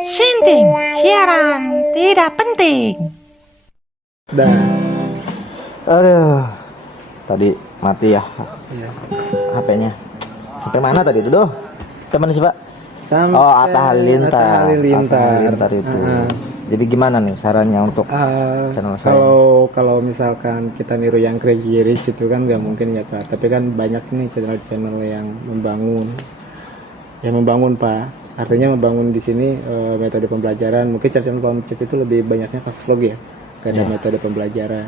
Sinting, siaran tidak penting. Dah. Aduh, tadi mati ya Iya. HP-nya. Sampai mana tadi itu, doh? Teman sih, Pak? Sampai Oh, Atta Halilintar. Atta Halilintar. Atta Halilintar itu. Jadi gimana nih sarannya untuk channel saya? Kalau misalkan kita niru yang Crazy Rich itu kan nggak mungkin ya Pak. Tapi kan banyak nih channel-channel yang membangun Pak. Artinya membangun di sini metode pembelajaran. Mungkin channel Pamcip itu lebih banyaknya ke vlog ya, karena metode pembelajaran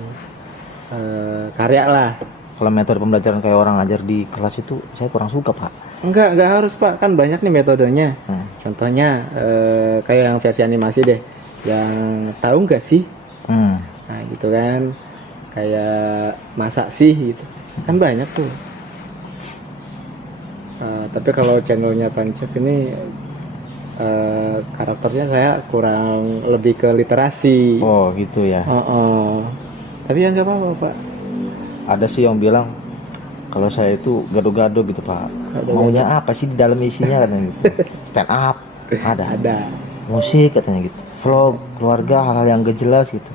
karya lah. Kalau metode pembelajaran kayak orang ngajar di kelas itu saya kurang suka, Pak. Enggak harus Pak, kan banyak nih metodenya. Contohnya kayak yang versi animasi deh, yang tahu nggak sih? Nah gitu kan, kayak masak sih gitu, kan banyak tuh. Tapi kalau channelnya Pancep ini karakternya saya kurang lebih ke literasi. Oh, gitu ya. Tapi ya nggak apa-apa Pak. Ada sih yang bilang kalau saya itu gado-gado gitu, Pak. Maunya apa sih di dalam isinya katanya gitu. Stand up, ada. Musik katanya gitu. Vlog, keluarga, hal-hal yang gak jelas gitu.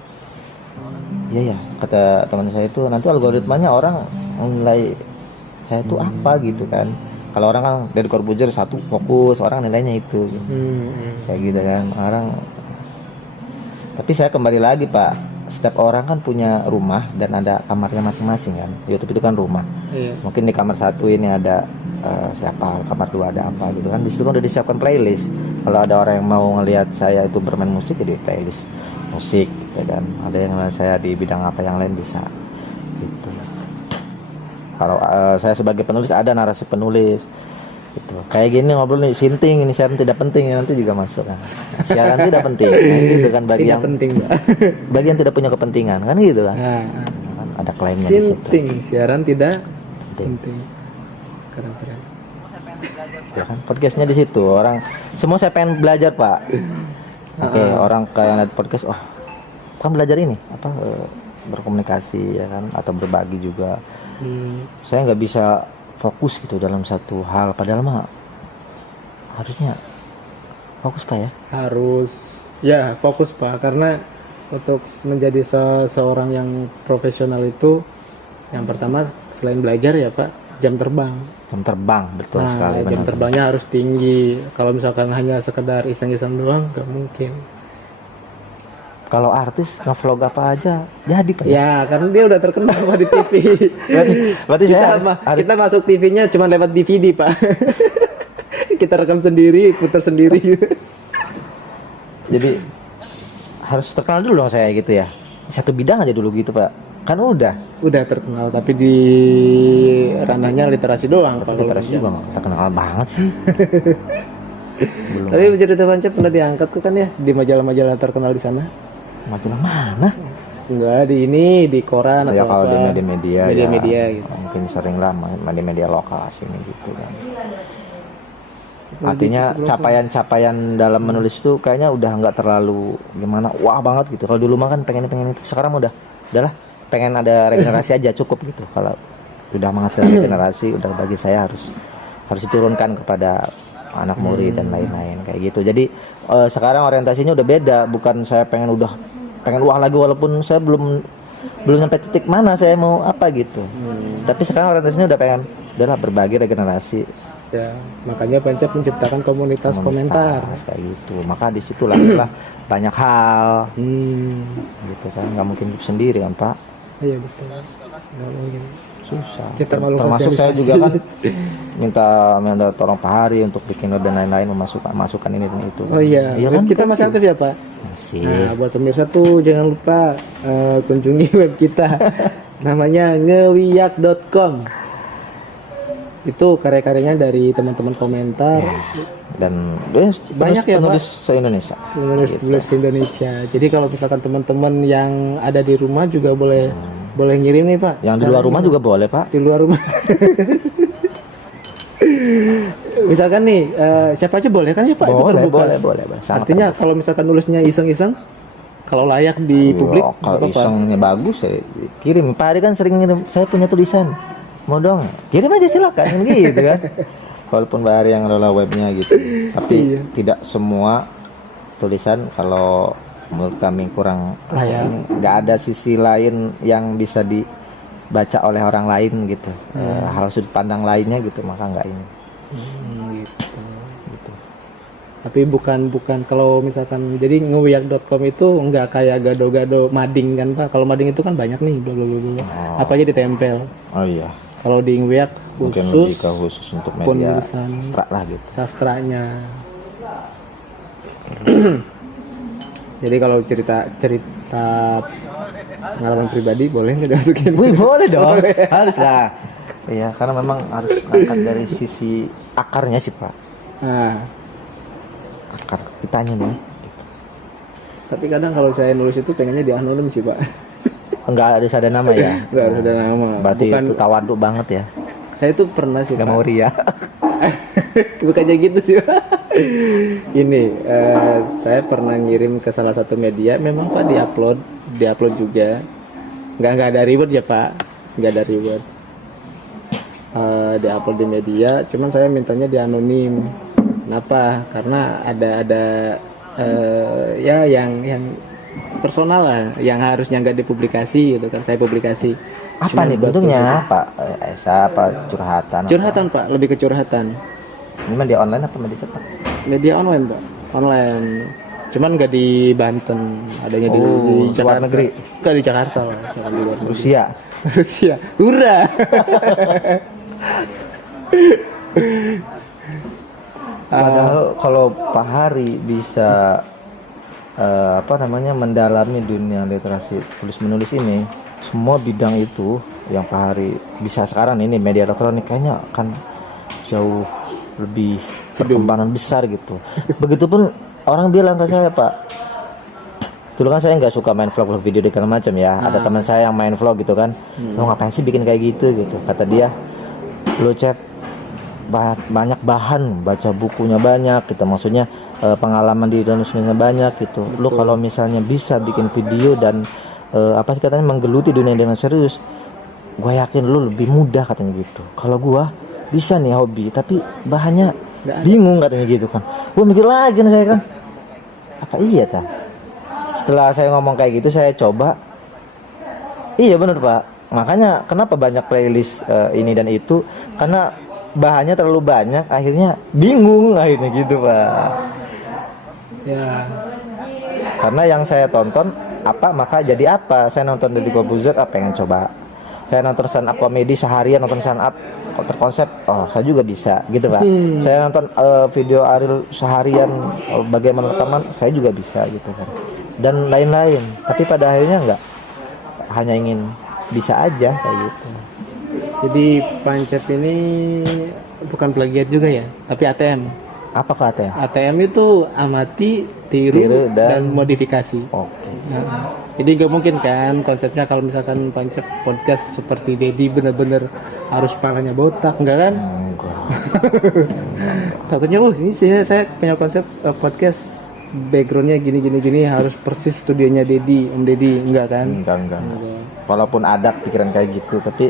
Iya ya, kata teman saya itu nanti algoritmanya orang menilai saya itu apa gitu kan. Kalau orang kan dari Corbuzier satu fokus, orang nilainya itu gitu. Kayak gitu kan orang. Tapi saya kembali lagi Pak, setiap orang kan punya rumah dan ada kamarnya masing-masing kan. YouTube itu kan rumah. Iya. Mungkin di kamar satu ini ada siapa, kamar dua ada apa gitu kan. Di situ kan udah disiapkan playlist. Kalau ada orang yang mau ngelihat saya itu bermain musik, jadi playlist musik gitu kan. Ada yang ngelihat saya di bidang apa yang lain bisa gitu. Kalau saya sebagai penulis ada narasi penulis gitu. Kayak gini ngobrol nih, sinting ini siaran tidak penting ya, nanti juga masuk kan. Siaran tidak penting nah, gitu kan, bagi Tidak yang penting Pak. bagi yang tidak punya kepentingan kan gitu kan. Kan ada klaimnya di situ. Sinting, siaran tidak Penting. penting. Keren. Ya kan podcastnya di situ, orang semua saya pengen belajar Pak. Oke, orang kayak lihat podcast, oh kan belajar ini apa berkomunikasi ya kan, atau berbagi juga. Saya nggak bisa fokus gitu dalam satu hal, padahal mah harusnya fokus Pak ya. Harus ya fokus Pak, karena untuk menjadi seorang yang profesional itu yang pertama selain belajar ya Pak, jam terbang. Jam terbang, betul sekali. Jam benar. terbangnya harus tinggi. Kalau misalkan hanya sekedar iseng-iseng doang nggak mungkin. Kalau artis nge-vlog apa aja jadi Pak ya. Ya karena dia udah terkenal Pak di TV. Berarti saya harus kita masuk TV-nya cuma lewat DVD Pak. Kita rekam sendiri, putar sendiri. jadi harus terkenal dulu dong saya gitu ya. Satu bidang aja dulu gitu Pak. Kan udah Terkenal, tapi di ranahnya literasi doang Pak. literasi juga nggak terkenal banget sih. Belum. Tapi cerita Pancep pernah diangkat tuh kan ya di majalah-majalah terkenal di sana? Majalah mana? Enggak, di koran Ya atau kalau apa? di media-media Media-media ya, gitu. mungkin sering lah media-media lokal sini gitu kan. Artinya capaian-capaian dalam menulis itu kayaknya udah nggak terlalu gimana wah banget gitu. Kalau dulu mah kan pengen itu, sekarang udahlah pengen ada regenerasi aja cukup gitu. Kalau udah menghasilkan regenerasi, udah bagi saya harus diturunkan kepada anak murid dan lain-lain kayak gitu. Jadi sekarang orientasinya udah beda, bukan saya pengen wah lagi, walaupun saya belum nyampe titik mana saya mau apa gitu. Tapi sekarang orientasinya udah pengen udahlah berbagi regenerasi. Ya, makanya Pancep menciptakan komunitas komentar. Kayak gitu. Maka di situ lah banyak hal. Gitu kan, nggak mungkin hidup sendiri kan Pak. Iya betul. Nggak mungkin. Susah. Kita malu Termasuk saya sosialisasi. juga kan minta tolong Pak Hari untuk bikin web dan lain-lain, memasukkan ini dan itu. Oh iya, kan? kita masih aktif ya Pak. Masih. Nah, buat pemirsa tuh jangan lupa kunjungi web kita. Namanya ngewiyak.com. Itu karya-karyanya dari teman-teman komentar. Dan Banyak ya, penulis se-Indonesia. Penulis Indonesia. Jadi kalau misalkan teman-teman yang ada di rumah juga boleh ngirim nih Pak. Yang di luar rumah juga boleh Pak. Di luar rumah. Misalkan nih siapa aja boleh kan ya Pak? Itu terbuka. Boleh. Sangat Artinya kalau misalkan nulisnya iseng-iseng, kalau layak di publik, kalau nggak apa-apa. isengnya bagus saya kirim. Pak Hari kan sering ngirim, saya punya tulisan, mau dong, kirim aja silakan gitu kan. Walaupun Pak Hari yang ngelola webnya gitu, tapi tidak semua tulisan kalau menurut kami kurang Layak. nggak ada sisi lain yang bisa dibaca oleh orang lain gitu. Hal sudut pandang lainnya gitu, maka nggak ini. Gitu. Tapi bukan kalau misalkan jadi ngewiak.com itu nggak kayak gado-gado mading kan Pak. Kalau mading itu kan banyak nih dulu. Apa aja ditempel. Oh iya. Kalau di ngewiak Mungkin lebih khusus ke khusus untuk media penulisan sastra lah gitu. sastranya. Jadi kalau cerita pengalaman pribadi boleh nggak dimasukin? Wih, boleh dong. Harus lah. Iya, karena memang harus angkat dari sisi akarnya sih Pak. Nah, Akar kitanya nih. tapi kadang kalau saya nulis itu pengennya di anonim sih Pak. Enggak harus ada nama ya. Nggak harus ada nama. Berarti Bukan, itu tawaduk banget ya. saya tuh pernah sih Gak Pak. mau ria. Bukannya gitu sih Pak. Ini saya pernah ngirim ke salah satu media, memang Pak diupload juga. Nggak ada reward ya Pak, nggak ada reward. Diupload di media, cuman saya mintanya di anonim. Kenapa? Karena ada ya yang personal lah, yang harusnya nggak dipublikasi gitu kan, saya publikasi. Apa Cuman nih buat bentuknya? Apa? Apa curhatan? curhatan Pak, lebih ke curhatan. Ini mah di online apa media cetak? Media online Pak, online. Cuman nggak di Banten, adanya di luar Jakarta. negeri? Nggak di Jakarta lah, jangan di luar negeri. Rusia. Rusia, hurra. Padahal kalau Pak Hari bisa mendalami dunia literasi tulis menulis ini, semua bidang itu yang Pak Hari bisa sekarang ini media elektronik kayaknya akan jauh lebih perkembangan besar gitu. Begitupun orang bilang ke saya Pak, dulu kan saya nggak suka main vlog video di segala macam ya. Ada teman saya yang main vlog gitu kan, lo ngapain sih bikin kayak gitu gitu. Kata dia, lo cek banyak bahan, baca bukunya banyak gitu, maksudnya pengalaman di Indonesia banyak gitu. Lo kalau misalnya bisa bikin video dan katanya menggeluti dunia dengan serius, gue yakin lo lebih mudah katanya gitu. Kalau gue bisa nih hobi tapi bahannya bingung katanya gitu kan. Gue mikir lagi nih saya kan, apa iya ta? Setelah saya ngomong kayak gitu saya coba, iya bener Pak. Makanya kenapa banyak playlist ini dan itu, karena bahannya terlalu banyak, akhirnya bingung akhirnya gitu Pak. Ya. Karena yang saya tonton apa maka jadi apa. Saya nonton Deddy Corbuzier, pengen coba. Saya nonton stand up komedi seharian, nonton stand up terkonsep, saya juga bisa gitu Pak. Saya nonton video Ariel seharian, bagaimana rekaman, saya juga bisa gitu kan. Dan lain-lain. Tapi pada akhirnya enggak, hanya ingin bisa aja kayak gitu. Jadi Pancep ini bukan plagiat juga ya, tapi ATM. Apa kok ATM? ATM itu amati, tiru dan modifikasi. Oke. Nah, jadi nggak mungkin kan konsepnya kalau misalkan Pancep podcast seperti Dedi bener-bener harus palanya botak, enggak kan? Enggak. Takutnya, ini saya punya konsep podcast backgroundnya gini harus persis studionya Dedi, Om Dedi, enggak kan? Enggak. Walaupun ada pikiran kayak gitu, tapi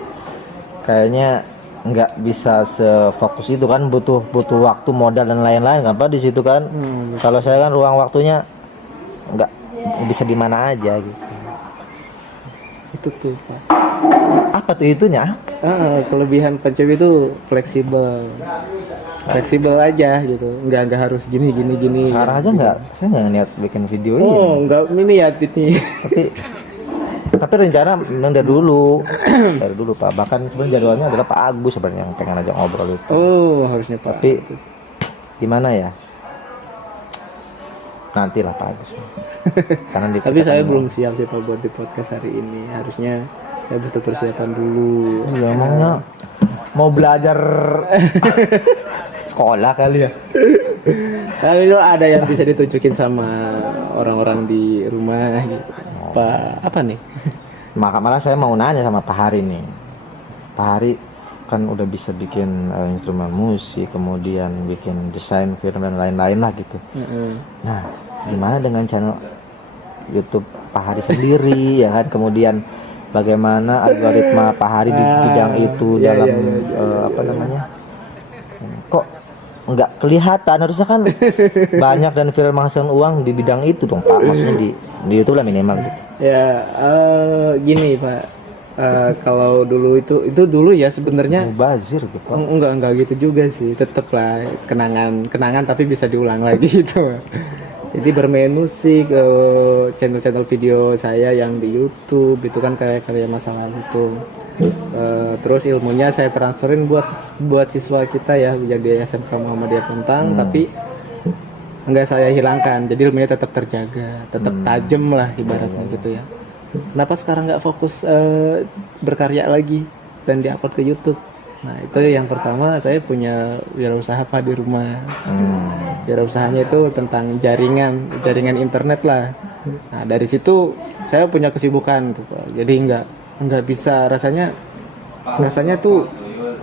kayaknya nggak bisa sefokus itu kan, butuh waktu, modal dan lain-lain kan Pak di situ kan. Kalau saya kan ruang waktunya nggak bisa di mana aja gitu. Itu tuh Pak. Apa tuh itunya? Kelebihan Pancep itu fleksibel aja gitu, nggak harus gini. Sekarang aja nggak, saya nggak niat bikin video ini. Nggak ini ya ini. Tapi rencana memang dari dulu Pak. Bahkan sebenarnya jadwalnya adalah Pak Agus sebenarnya yang pengen ajak ngobrol itu. Harusnya Pak. Tapi gimana ya? Nantilah Pak Agus. Karena tapi saya belum siap sih Pak buat di podcast hari ini. Harusnya saya butuh persiapan dulu. Ya emangnya mau belajar sekolah kali ya. Tapi itu ada yang bisa ditunjukin sama orang-orang di rumah gitu. Pak, apa nih? Malah saya mau nanya sama Pak Hari nih. Pak Hari kan udah bisa bikin instrumen musik, kemudian bikin desain film dan lain-lain lah gitu. Nah, gimana dengan channel YouTube Pak Hari sendiri ya kan? Kemudian bagaimana algoritma Pak Hari di bidang itu dalam. Kok nggak kelihatan, harusnya kan banyak dan viral menghasilkan uang di bidang itu dong Pak, maksudnya di YouTube lah minimal gitu. Ya gini Pak. Kalau dulu itu dulu ya sebenarnya Mubazir gitu Pak. enggak gitu juga sih, tetep lah kenangan tapi bisa diulang lagi gitu. Jadi bermain musik, channel-channel video saya yang di YouTube itu kan karya-karya masa lalu tuh. Terus ilmunya saya transferin buat siswa kita ya, jadi SMK Muhammadiyah Puntang, tapi enggak saya hilangkan, jadi ilmunya tetap terjaga, tetap tajam lah ibaratnya gitu ya. Kenapa sekarang nggak fokus berkarya lagi dan diupload ke YouTube? Nah itu yang pertama, saya punya wirausaha Pak di rumah. Wirausahanya itu tentang jaringan internet lah. Nah dari situ saya punya kesibukan gitu. Jadi nggak bisa, rasanya tuh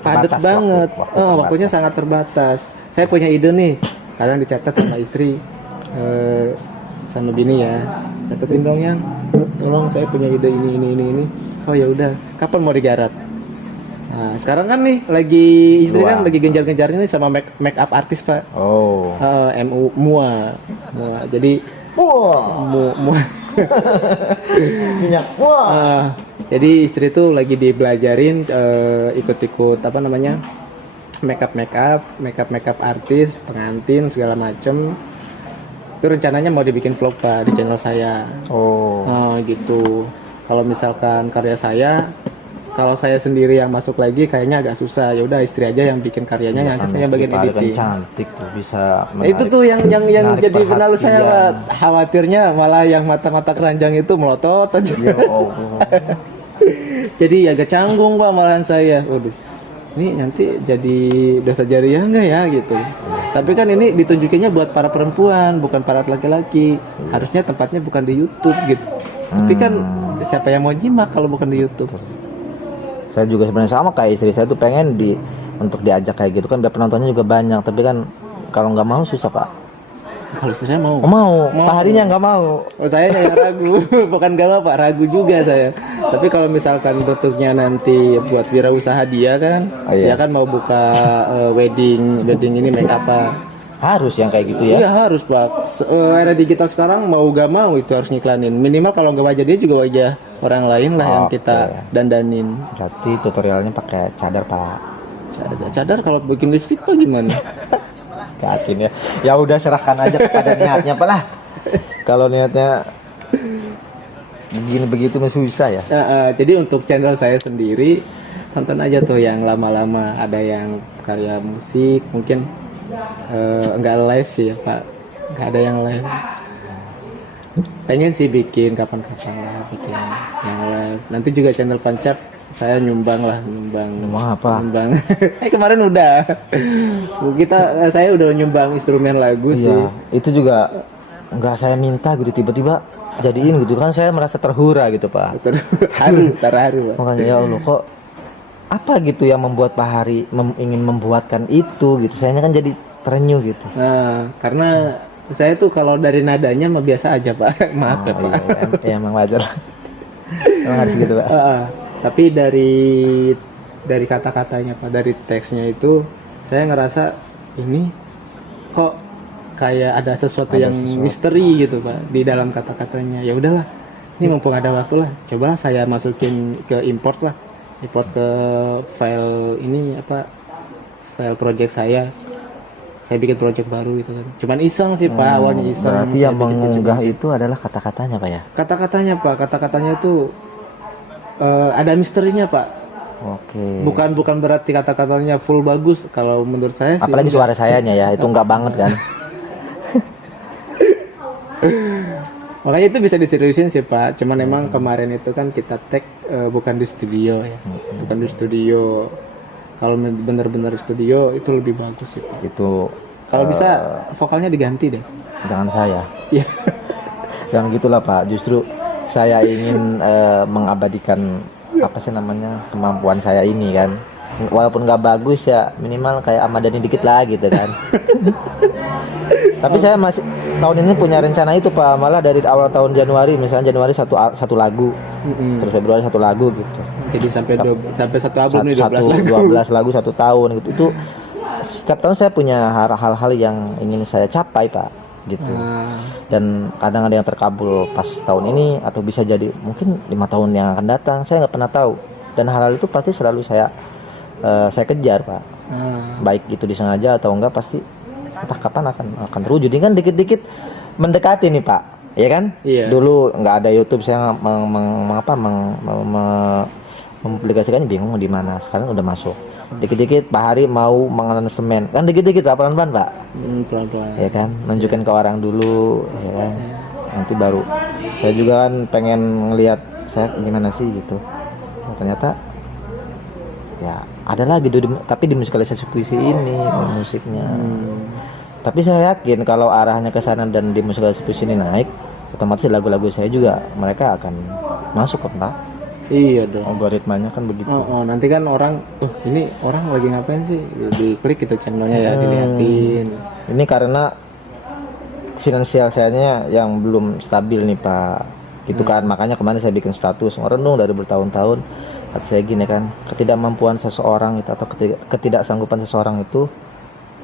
padat Terbatas banget. Waktunya terbatas. sangat terbatas. Saya punya ide nih, kadang dicatat sama istri, sama bini ya, catetin dong yang, tolong saya punya ide ini. Oh ya udah, kapan mau digarap? Nah sekarang kan nih lagi istri kan lagi genjar-genjarnya nih sama make up artis Pak. MUA. Jadi MUA. Minyak. Jadi istri tuh lagi dibelajarin ikut-ikut apa namanya, make up artis, pengantin segala macem. Itu rencananya mau dibikin vlog Pak di channel saya. Gitu. Kalau misalkan karya saya, kalau saya sendiri yang masuk lagi kayaknya agak susah. Ya udah istri aja yang bikin karyanya, nanti saya bagian editing. Cantik tuh, bisa Itu tuh yang jadi benalu saya Pak. Khawatirnya malah yang mata-mata keranjang itu melotot aja. Ya Allah. Jadi agak canggung Pak malahan saya. Waduh, ini nanti jadi dosa jariah nggak ya gitu. Tapi kan ini ditunjukinnya buat para perempuan, bukan para laki-laki. Harusnya tempatnya bukan di YouTube gitu. Tapi kan siapa yang mau nyimak kalau bukan di YouTube? Saya juga sebenarnya sama kayak istri saya tuh pengen untuk diajak kayak gitu kan, biar penontonnya juga banyak. Tapi kan kalau nggak mau susah Pak. Kalau saya mau. Pak Harinya nggak mau. Saya yang ragu, bukan gak mau Pak, ragu juga saya. Tapi kalau misalkan bentuknya nanti buat wirausaha dia kan, dia kan mau buka wedding ini make up Harus yang kayak gitu ya? Iya harus Pak. Era digital sekarang mau gak mau itu harus ngiklanin. Minimal kalau nggak wajah dia juga wajah orang lain lah yang kita dandanin. Berarti tutorialnya pakai cadar Pak. Cadar kalau bikin lipstick Pak gimana? Yakin ya. Ya udah serahkan aja kepada niatnya Pak lah. Kalau niatnya begini begitu masih susah ya. Jadi untuk channel saya sendiri tonton aja tuh yang lama-lama, ada yang karya musik mungkin enggak live sih ya Pak, enggak ada yang live. Pengen sih bikin kapan-kapan lah bikin yang live. Nanti juga channel Pancap saya nyumbang apa? Kemarin udah saya udah nyumbang instrumen lagu sih. Itu juga nggak saya minta gitu, tiba-tiba jadiin gitu kan, saya merasa terhura gitu Pak. terharu. Makanya ya Allah, kok apa gitu yang membuat Pak Hari ingin membuatkan itu gitu. Sayanya kan jadi terenyuh gitu. Nah karena saya tuh kalau dari nadanya mah biasa aja Pak. Maaf ya Pak. Iya, emang wajar. Emang harus gitu Pak. Tapi dari kata-katanya Pak, dari teksnya itu saya ngerasa ini kok kayak ada sesuatu yang misteri gitu Pak di dalam kata-katanya. Ya udahlah, ini mumpung ada waktu lah, cobalah saya masukin ke import ke file ini file project saya bikin project baru gitu kan. Cuman iseng sih Pak, awalnya iseng. Berarti yang mengunggah itu adalah kata-katanya Pak ya? Kata-katanya tuh ada misterinya Pak. Oke. Bukan berarti kata-katanya full bagus kalau menurut saya sih. Apalagi suara sayanya ya, itu enggak banget kan. Makanya itu bisa diseriusin sih Pak. Cuman emang kemarin itu kan kita tag bukan di studio ya. Bukan di studio. Kalau bener-bener studio itu lebih bagus sih Pak. Itu kalau bisa vokalnya diganti deh. Jangan saya. Iya. Jangan gitulah Pak. Justru saya ingin mengabadikan apa sih namanya, kemampuan saya ini kan. Walaupun nggak bagus ya, minimal kayak Ahmad Dhani dikit lah gitu kan. Tapi saya masih tahun ini punya rencana itu Pak, malah dari awal tahun Januari, misalnya Januari satu lagu, terus Februari satu lagu gitu. Jadi sampai satu album nih 12 lagu satu tahun gitu. Itu setiap tahun saya punya hal-hal yang ingin saya capai Pak, gitu. Dan kadang ada yang terkabul pas tahun ini atau bisa jadi mungkin 5 tahun yang akan datang, saya nggak pernah tahu. Dan hal-hal itu pasti selalu saya kejar Pak. Baik itu disengaja atau enggak, pasti entah kapan akan terwujud. Ini kan dikit-dikit mendekati nih Pak, ya kan? Iya. Dulu nggak ada YouTube, saya mempublikasikannya bingung di mana. Sekarang udah masuk. Dikit-dikit Pak Hari mau mengaransemen, kan dikit-dikit Pak, pelan-pelan Pak. Pelan-pelan. Ya kan, nunjukin ke orang dulu, ya kan. Nanti baru. Saya juga kan pengen ngelihat saya gimana sih gitu. Nah, ternyata ya ada lagi tapi di musikalisasi puisi ini musiknya. Tapi saya yakin kalau arahnya ke sana dan di musikalisasi puisi ini naik, otomatis lagu-lagu saya juga mereka akan masuk kan Pak. Iya dong. Algoritmanya kan begitu. Nanti kan orang, ini orang lagi ngapain sih? Diklik itu channelnya ya, dilihatin. Ini karena finansial saya yang belum stabil nih Pak. Itu kan makanya kemarin saya bikin status merenung dari bertahun-tahun. Kata saya gini kan, ketidakmampuan seseorang itu atau ketidaksanggupan seseorang itu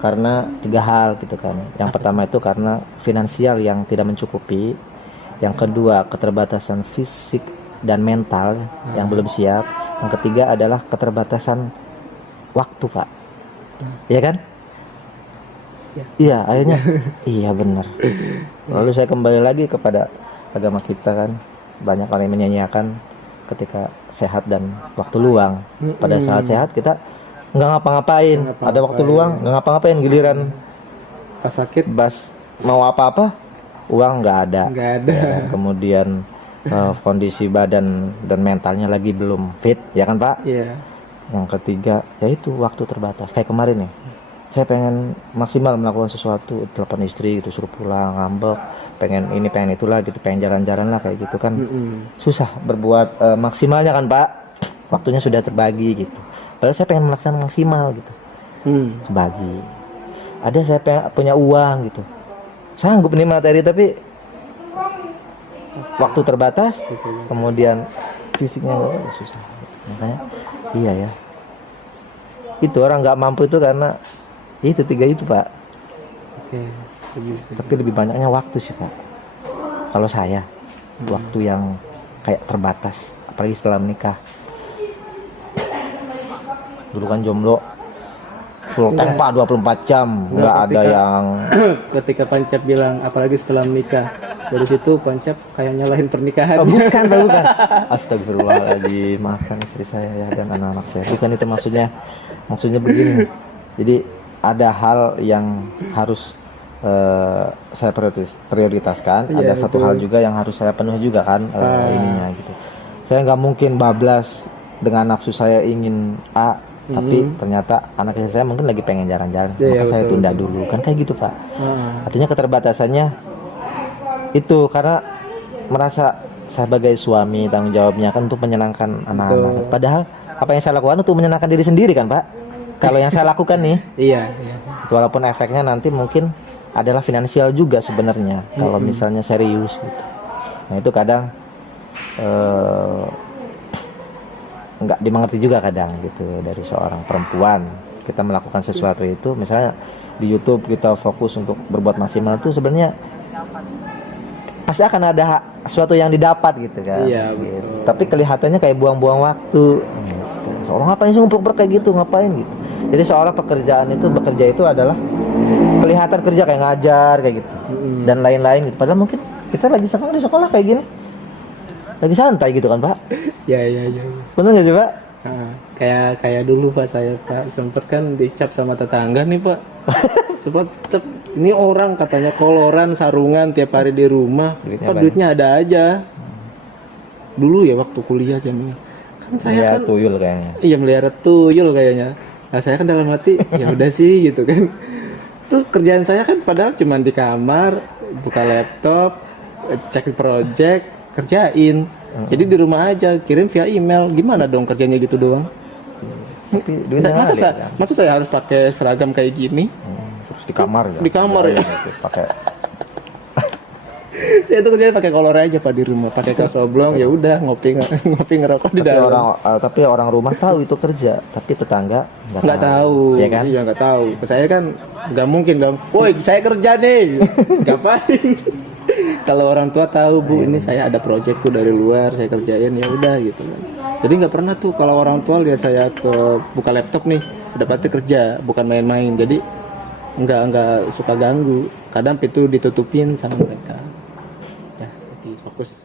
karena 3 hal gitu kan. Yang pertama itu karena finansial yang tidak mencukupi. Yang kedua, keterbatasan fisik dan mental yang belum siap. Yang ketiga adalah keterbatasan waktu Pak. Iya kan? Iya, akhirnya iya benar. Lalu saya kembali lagi kepada agama kita kan, banyak orang yang menyanyiakan ketika sehat dan waktu luang. Pada saat sehat kita nggak ngapa-ngapain, ada waktu luang nggak ngapa-ngapain, giliran pas sakit mau apa-apa uang nggak ada. Ya, kemudian kondisi badan dan mentalnya lagi belum fit, ya kan Pak? Iya. Yang ketiga yaitu waktu terbatas. Kayak kemarin nih, saya pengen maksimal melakukan sesuatu, telepon istri gitu, suruh pulang, ngambek, pengen ini pengen itulah gitu, pengen jalan-jalan lah kayak gitu kan. Susah berbuat maksimalnya kan Pak, waktunya sudah terbagi gitu. Padahal saya pengen melaksanakan maksimal gitu, kebagi. Ada saya punya uang gitu, sanggup nih materi tapi waktu terbatas, kemudian fisiknya susah gitu. Makanya iya ya, itu orang nggak mampu itu karena itu 3 itu Pak. Tapi lebih banyaknya waktu sih Pak. Kalau saya waktu yang kayak terbatas, apalagi setelah menikah. Dulu kan jomblo full tank Pak, 24 jam, nggak ada yang. Ketika Pancap bilang apalagi setelah menikah, dari situ Pancap kayak nyalahin pernikahan. Bukan. Astagfirullahaladzim, maafkan istri saya ya dan anak-anak saya. Bukan itu maksudnya begini. Jadi ada hal yang harus saya prioritaskan. Ada satu hal juga yang harus saya penuhi juga kan, ininya gitu. Saya nggak mungkin bablas dengan nafsu saya ingin A, tapi ternyata anak istri saya mungkin lagi pengen jalan-jalan, maka saya tunda dulu kan, kayak gitu Pak. Artinya keterbatasannya itu karena merasa sebagai suami tanggung jawabnya kan untuk menyenangkan anak-anak. Padahal apa yang saya lakukan untuk menyenangkan diri sendiri kan Pak. Kalau yang saya lakukan nih, iya. Walaupun efeknya nanti mungkin adalah finansial juga sebenarnya, kalau misalnya serius gitu. Nah itu kadang nggak dimengerti juga kadang gitu dari seorang perempuan. Kita melakukan sesuatu itu, misalnya di YouTube kita fokus untuk berbuat maksimal, itu sebenarnya pasti akan ada sesuatu yang didapat gitu kan. Iya, gitu. Tapi kelihatannya kayak buang-buang waktu. Gitu. Seorang ngapain sih ngumpul kayak gitu, ngapain gitu. Jadi seorang bekerja itu adalah kelihatan kerja kayak ngajar kayak gitu dan lain-lain gitu. Padahal mungkin kita lagi di sekolah kayak gini, lagi santai gitu kan Pak. Ya. Bener nggak sih Pak? Kayak dulu Pak, saya Pak sempet kan dicap sama tetangga nih Pak. Sempet ini orang katanya koloran sarungan tiap hari di rumah, duitnya ada aja. Dulu ya waktu kuliah jamnya kan saya kan tuyul kayaknya. Iya, melihara tuyul kayaknya. Nah saya kan dalam hati ya udah sih gitu kan. Tuh kerjaan saya kan padahal cuma di kamar, buka laptop, cek project, kerjain. Jadi di rumah aja, kirim via email. Gimana dong kerjanya gitu doang? Tapi masa saya harus pakai seragam kayak gini? Terus di kamar ya? Di kamar ya? Pakai Saya tuh kerjanya pakai kolor aja Pak di rumah, pakai kaos oblong, ya udah ngopi ngerokok di dalam. Tapi orang rumah tahu itu kerja, tapi tetangga nggak tahu. Ya kan? Iya nggak tahu. Saya kan nggak mungkin dong. Woi saya kerja nih, ngapain? Kalau orang tua tahu Bu, ini saya ada proyekku dari luar, saya kerjain ya udah gitu kan. Jadi nggak pernah tuh kalau orang tua lihat saya ke buka laptop nih, udah pasti kerja, bukan main-main. Jadi nggak suka ganggu. Kadang pintu ditutupin sama mereka. Ya, jadi fokus.